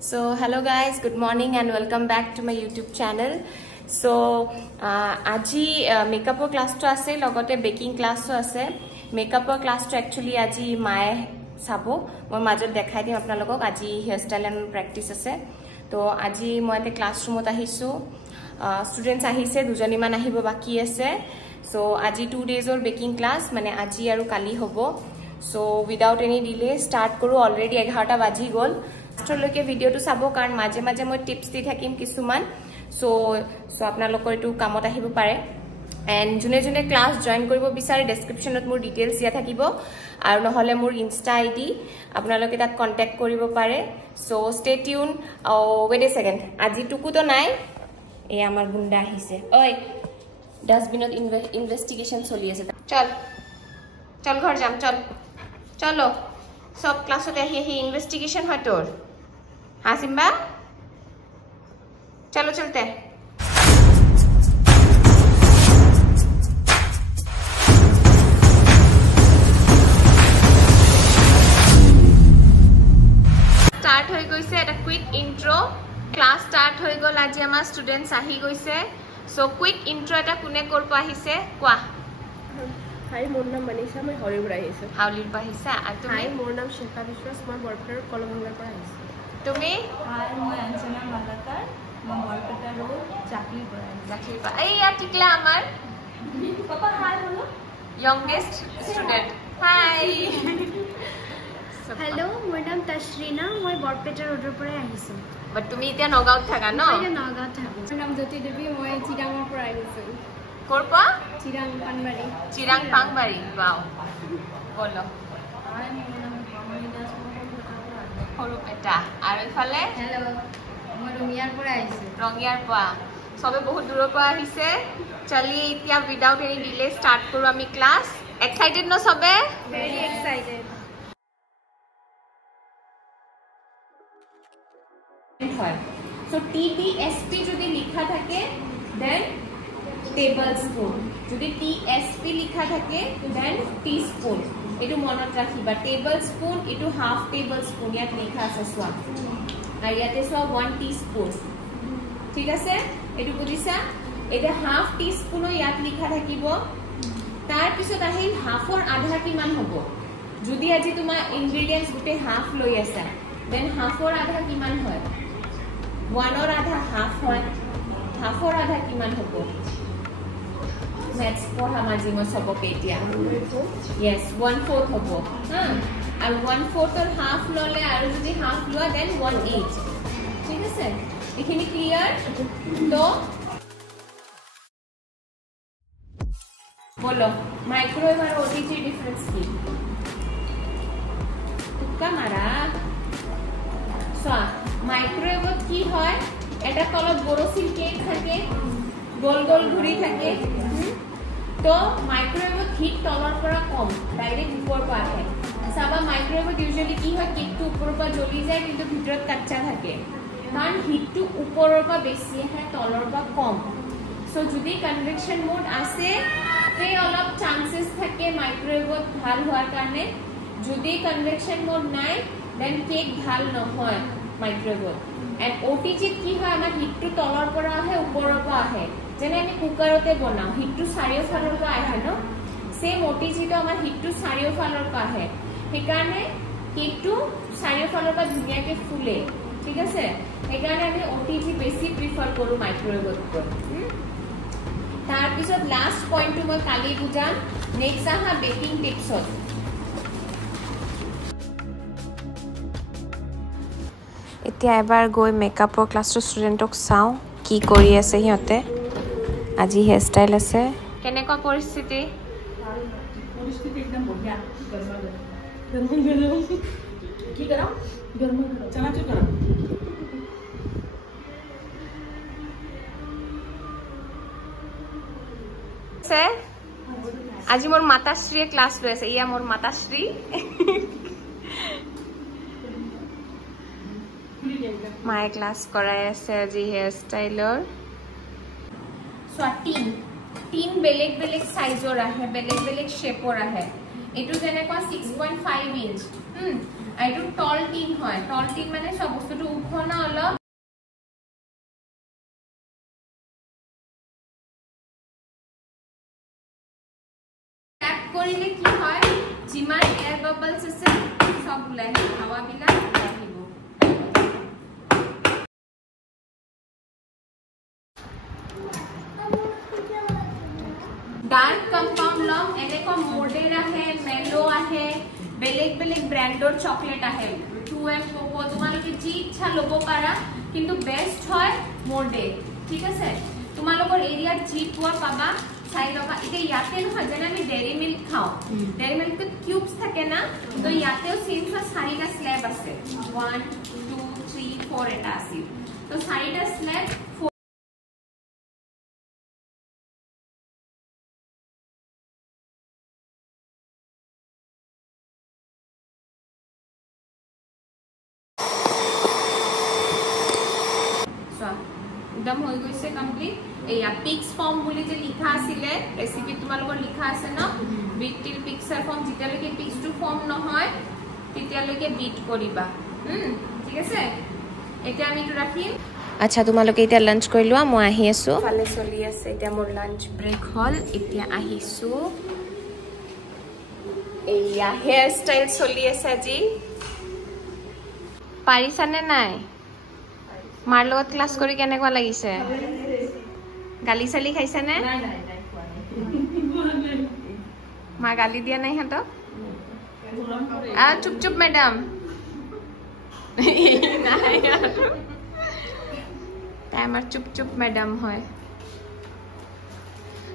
So hello guys, good morning and welcome back to my YouTube channel. So aji makeup class to ase logote baking class to ase. Makeup class to actually aji mae sabo moi major dekhai dim apnalogok aji hairstyle and practice ase. To aji moi te classroom ot ahisu. Students ahise dujani man ahibo baki ase. So aji 2 days or baking class mane aji aru kali hobo. So without any delay start koru already 11 baji gol. Astroloke video to sabo karon maje maje moi tips di thakim kisuman. So apnalokor etu kamot ahibo pare. And june class join koribo bisare description ot mur details dia thakibo aru nohole mur Insta ID apnaloke tat contact koribo pare. So stay tuned. Wait a second, aji tuku to nai e amar gunda ahise oi dustbin ot investigation choli ase chal ghar jam chalo सब class होते हैं ही investigation है तोर हाँ Simba चलो चलते हैं start हो गई से एक क्विक इंट्रो क्लास स्टार्ट हो गल आज आम स्टूडेंट्स आহি গৈছে सो क्विक इंट्रो এটা কোনে কৰিব আহিছে কোৱা हाय मोर नाम मनीषा मैं हरिर पर आइছো हावलिर पर আহিছা আৰু তুমি हाय मोर नाम शिल्पा विश्वास মই বৰপেটাৰ কলমঙ্গলৰ পৰা আহিছো তুমি हाय মই অঞ্জনা মালাকাৰ মই বৰপেটা ৰোড চাকলি পৰা এইয়া টিকলা আমাৰ পাপা হাই বলো youngest student hi हेलो मोर नाम तश्रीना মই বৰপেটা ৰোডৰ পৰা আহিছো but তুমি এতিয়া নগাঁৱত থাকা ন মই নগাঁৱত থাকো মোৰ নাম জ্যোতি দেৱী মই চিৰাঙৰ পৰা আহিছো কৰপা চিৰাং পানবাৰী চিৰাং পাংবাৰী বাও বলো হাই মোৰ নাম কমলি দাস সৰুপেটা আৰু ইফালে হেল্ল মই ৰঙিয়াৰ পৰা আহিছো ৰঙিয়াৰ পৰা সবে বহুত দূৰৰ পৰা আহিছে চলিয়ে এতিয়া উইদাউট এনি ডিলে স্টাৰ্ট কৰো আমি ক্লাস এক্সাইটেড ন সবে ভেরি এক্সাইটেড হয় সো TTSP যদি লিখা থাকে দেন টেবলস্পুন যদি TSP লিখা থাকে দেন টিস্পুন এটো মনত ৰাখিবা টেবলস্পুন এটো হাফ টেবলস্পুন ইয়াত লিখা আছে সোয়া আৰু ইয়াতে সোয়া 1 টিস্পুন ঠিক আছে এটো বুজিছা এটা হাফ টিস্পুন ইয়াত লিখা থাকিব তাৰ পিছত আহিল হাফৰ আধা কিমান হ'ব যদি আজি তোমাৰ ইনগ্ৰেডিয়েন্টস গুটে হাফ লৈ আছে দেন হাফৰ আধা কিমান হয় 1 or आधा हाफ হয় হাফৰ আধা কিমান হ'ব मैथ्स পঢ়া মাজি মই সবকে এতিয়া यस 1/4 হ'ব হা আৰু 1/4 or হাফ ললে আৰু যদি হাফ লোৱা দেন 1/8 ঠিক আছে এখিনি ক্লিয়ার তো বলো মাইক্রোওয়েভ আর ওটিজি ডিফারেন্স কি তুকা মারা সো মাইক্রোওয়েভত কি হয় এটা তলত বৰচিল কেক থাকে গোল গোল ঘুৰি থাকে তো মাইক্ৰোওয়েভত হিট তলৰ পৰা কম ডাইৰেক্ট ওপৰ পৰা আহে সাবা মাইক্ৰোওয়েভত ইউজুয়ালি কি হয় কেকটো ওপৰৰ পৰা জ্বলি যায় কিন্তু ভিতৰত কাঁচা থাকে কাৰণ হিটটো ওপৰৰ পৰা বেছি আহে তলৰ পৰা কম সো যদি কনভেকশন মোড আছে তে অলপ চান্সেস থাকে মাইক্রোওয়েভত ভাল হোৱাৰ কাৰণে যদি কনভেকশন মোড নাই দেন কেক ভাল নহয় মাইক্ৰোওয়েভ এন্ড ওটিজি কি হয় আমাৰ হিটটো তলৰ পৰা আহে ওপৰৰ পৰা আহে যেনে আমি কুকাৰতে বনাও হিটটো চাৰিওফালৰ পৰা আহে ন সেম ওটিজিটো আমাৰ হিটটো চাৰিওফালৰ পৰা আহে সেইকাৰণে কেকটো চাৰিওফালৰ পৰা ধুনীয়াকৈ ফুলে ঠিক আছে সেইকাৰণে আমি ওটিজি বেছি প্ৰিফাৰ কৰো মাইক্ৰোওয়েভতকৈ তাৰ পিছত লাষ্ট পইণ্টটো মই কালি বুজাম নেক্সট আহা বেকিং টিপছত এতিয়া এবাৰ গৈ মেকআপৰ ক্লাছৰ ষ্টুডেণ্টক চাওঁ কি কৰি আছে সিহঁতে আজি হেয়াৰ ষ্টাইল আছে কেনেকুৱা পৰিস্থিতি एकदम बढ़िया गरम की कराओ गरम चनाचूर कराओ से আজি মোৰ মাতাশ্ৰীয়ে ক্লাছ লৈ আছে ইয়া মোৰ মাতাশ্ৰী মায়ে ক্লাছ কৰাই আছে আজি হেয়াৰ ষ্টাইলৰ সোয়াটিন তিন বেলেগ বেলেগ সাইজৰ আহে বেলেগ বেলেগ শেপৰ আহে এটো যেনেকুৱা 6.5 ইঞ্চ এইটো টল টিন হয় টল টিন মানে সব বস্তুটো উঠনা অলপ ট্যাপ কৰিলে কি হয় যিমান এয়াৰ বাবলছ আছে সব ওলাই হাৱা বিলাক আহিব डार्क कंपाउंड लम এনেকুৱা মোল্ডেড আহে মেলো আহে বেলেগ বেলেগ ব্ৰ্যান্ডৰ চকলেট আহে 2M কোকো তোমালোকে যি ইচ্ছা লব পাৰা কিন্তু বেস্ট হয় মোল্ডেড ঠিক আছে তোমালোকৰ এৰিয়াত যি পোৱা পাবা চাই লবা এতিয়া ইয়াতে নহয় যেনে আমি ডেইরি মিল্ক খাও ডেইরি মিল্কত কিউবস থাকে না তো ইয়াতেও সেম চাৰিটা স্ল্যাব আছে 1 2 3 4 এটা আছে তো চাৰিটা স্ল্যাব एकदम হৈ গৈছে কমপ্লিট এয়া পিক্স ফৰ্ম বুলি যে লিখা আছিল ৰেসিপি তোমালোকৰ লিখা আছে ন বিট টিল পিক্সৰ ফৰ্ম যেতিয়ালৈকে পিক্স টু ফৰ্ম নহয় তেতিয়ালৈকে বিট কৰিবা ঠিক আছে এটা আমি তো ৰাখিম আচ্ছা তোমালোকে এটা লাঞ্চ কৰি লোৱা মই আহি আছো ফালে চলি আছে এটা মোৰ লাঞ্চ ব্ৰেক হল এতিয়া আহিছো এয়া হেয়াৰ স্টাইল চলি আছে আজি পাৰিছানে নাই মাৰ লগত ক্লাস কৰি কেনেকুৱা লাগিছে গালি চালি খাইছে নে নাই নাই নাই খোৱা নাই মা গালি দিয়া নাই হাতক আ চুপ চুপ ম্যাডাম নাই তাই আমাৰ চুপ চুপ ম্যাডাম হয়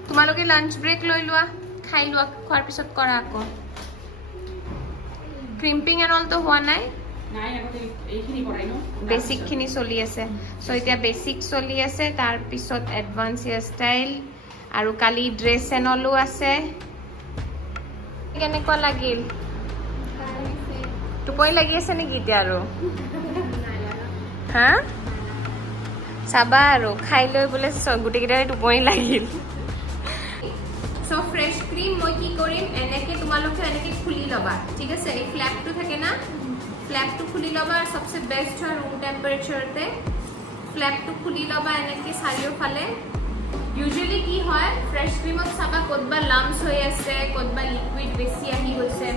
তোমালোকে লাঞ্চ ব্ৰেক লৈ লোৱা খাই লোৱা খোৱাৰ পিছত কৰা আকৌ ক্ৰিম্পিং এন্ড অল তো হোৱা নাই বেসিক খিনি চলি আছে সো এটা বেসিক চলি আছে তার পিছত এডভান্স হেয়ার স্টাইল আৰু কালি ড্ৰেস এনলো আছে কেনেকুৱা লাগিল টোপনি লাগি আছে নেকি এতিয়া আৰু হা চাবা আৰু খাই লৈ বলে গুটি গিটাৰে টোপনি লাগিল সো ফ্ৰেশ ক্ৰিম মই কি কৰিম এনেকে তোমালোকে এনেকে খুলি লবা ঠিক আছে এই ফ্ল্যাপটো থাকে না फ्लैप तो खुली लबा और सबसे बेस्ट है रूम टेम्परेचर ते फ्लैप तो खुली लबा এনেকে সারিও ফালে ইউজুয়ালি কি হয় ফ্রেশ ক্রিমত সাবা কতবা লাম্পস হৈ আছে কতবা লিকুইড বেশি আহি গৈছে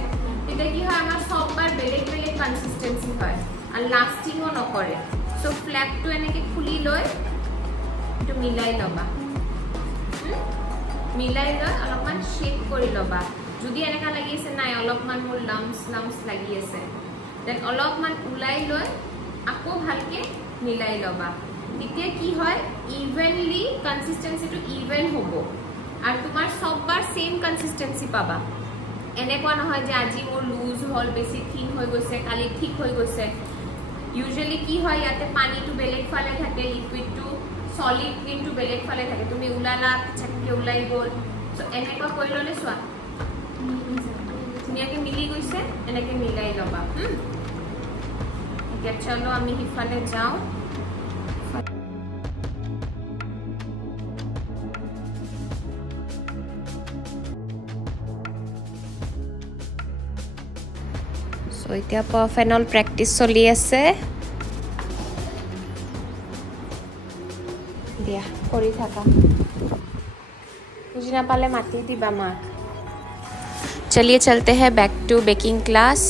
এটা কি হয় আমাৰ সববাৰ বেলেগ বেলেগ কনসিস্টেন্সি হয় আৰ লাস্টিংও নকৰে সো ফ্ল্যাপ তো এনেকে খুলি লৈ তো মিলাই লবা মিলাই লৈ অলপমান শেপ কৰি লবা যদি এনেকা লাগি আছে নাই অলপমান মোৰ লাম্পস লাগি আছে দেন অলপমান উলাই লৈ আকৌ ভালকে মিলাই লবা এতিয়া কি হয় ইভেনলি কনসিস্টেন্সিটো ইভেন হ'ব আর তোমার সববার সেম কনসিস্টেন্সি পাবা এনেকুৱা নহয় যে আজি মোৰ লুজ হল বেশি থিন হৈ গৈছে কালি ঠিক হৈ গৈছে ইউজুয়ালি কি হয় ইয়াতে পানীটো বেলেগ ফালে থাকে লিকুইডটো সলিড ক্রিমটো বেলেগ ফালে থাকে তুমি উলালা চককে উলাই গল সো এনেকুৱা কৰি ললে সোৱা ধুনীয়াকে মিলি গৈছে এনেকে মিলাই লবা এতিয়া চলো আমি হিফালে যাও সো এতিয়া পারফেনল প্র্যাকটিস চলি আছে দিয়া কৰি থাকা বুঝি না পালে মাতি দিবা মাক चलिए चलते हैं बैक टू बेकिंग क्लास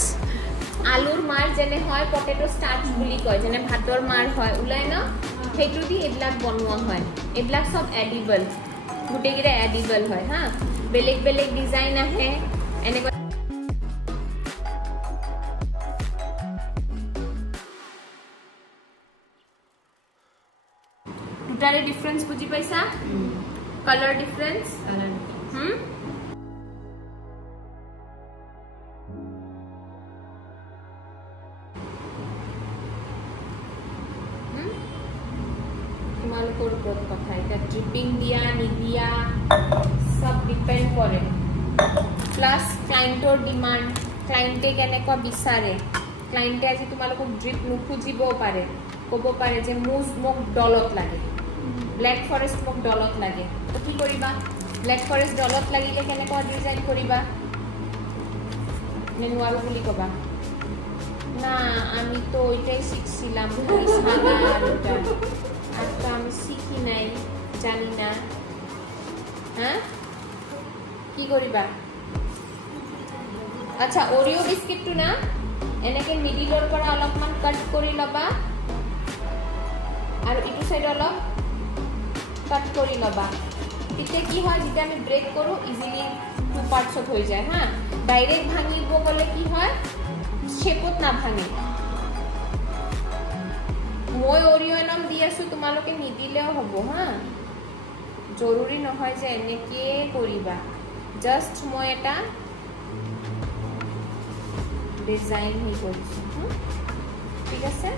आलूर मार जेने হয় পটেটো স্টার্চ বুলি কয় যেনে ভাতৰ মাৰ হয় উলাই না সেইটো দি এবিলাক বনোৱা হয় এবিলাক সব এডিবল গুটেগিৰে এডিবল হয় হা বেলেগ বেলেগ ডিজাইন আহে এনে দুটাৰে ডিফাৰেন্স বুজি পাইছা কালাৰ ডিফাৰেন্স কথা এটা ড্ৰিপিং দিয়া নিদিয়া সব ডিপেন্ড কৰে প্লাস ক্লায়েন্টৰ ডিমান্ড ক্লায়েন্টে কেনেকুৱা বিচাৰে ক্লায়েন্টে আজি তোমালোক ড্ৰিপ নুখুজিব পাৰে ক'ব পাৰে যে মোক ডলত লাগে ব্ল্যাক ফৰেস্ট মোক ডলত লাগে তো কি কৰিবা ব্ল্যাক ফৰেস্ট ডলত লাগিলে কেনেকুৱা ডিজাইন কৰিবা নেনুৱাৰো বুলি ক'বা না আমি তো ওইটাই শিখছিলাম ভাঙা আর ওটা আর তো আমি শিখি নাই জানি না হ্যাঁ কি করিবা আচ্ছা ওরিও বিস্কিটটো না এনেকে মিডিলৰ পৰা অলপমান কাট কৰি লবা আৰু ইটো সাইড অলপ কাট কৰি লবা তেতিয়া কি হয় যেতিয়া আমি ব্ৰেক কৰো ইজিলি টু পাৰ্টছত হৈ যায় হা ডাইৰেক্ট ভাঙিব গলে কি হয় শেপত না ভাঙে মই ওৰিও নাম দি আছো তোমালোকে নিদিলেও হ'ব হা জৰুৰী নহয় যে এনেকে কৰিবা জাস্ট মই এটা ডিজাইন হি কৰিছো ঠিক আছে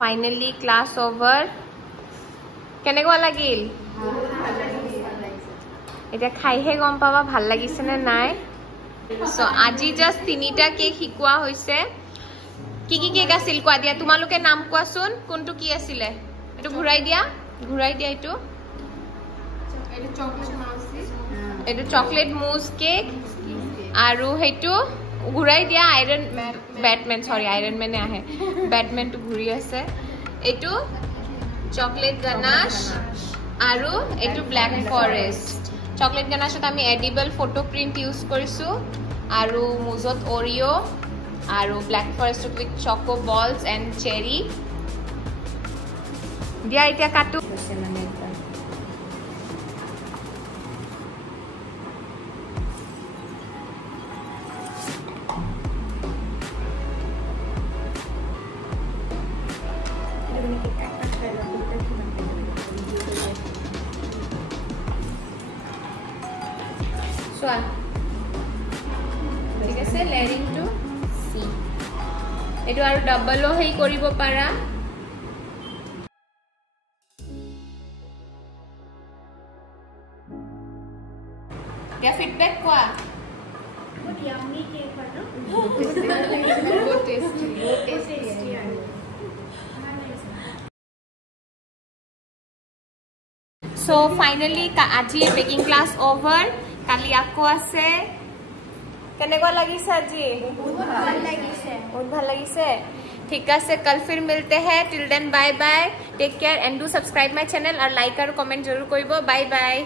Finally class over কেনেকুৱা লাগিল এটা খাইহে গম পাবা ভাল লাগিছে নে নাই সো আজি জাস্ট তিনিটা কেক শিকোৱা হৈছে কি কি কেক আছিল কোৱা দিয়া তোমালোকে নাম কোৱাচোন কোনটো কি আছিল এটো ঘুৰাই দিয়া এটো চকলেট মুজ কেক আৰু হেটো ঘুৰাই দিয়া আইৰন ব্যাটম্যান সৰি আইৰন ম্যানে আহে ব্যাটম্যান তো ঘুৰি আছে এটু চকলেট গানাশ আৰু এটু ব্ল্যাক ফৰেস্ট চকলেট গানাশত আমি এডিবল ফটো প্ৰিন্ট ইউজ কৰিছো আৰু মুজত ওৰিও আৰু ব্ল্যাক ফৰেস্ট উইথ চকো বলস এন্ড চেৰি দিয়া এটা কাটো ঠিক আছে লেয়াৰিং টু সি এটো আৰু ডাবলও হেই কৰিব পাৰা क्या फीडबैक কোৱা বহুত ইয়ামি কেক হয় ন বহুত টেস্টি So finally আজি বেকিং ক্লাস ওভার কালি আকো আছে কেনেকুৱা লাগিছে আজি বহুত ভাল লাগিছে ঠিক আছে कल फिर मिलते हैं till then bye bye take care and do subscribe my channel और लाइक और कमेंट जरूर करिबो बाय बाय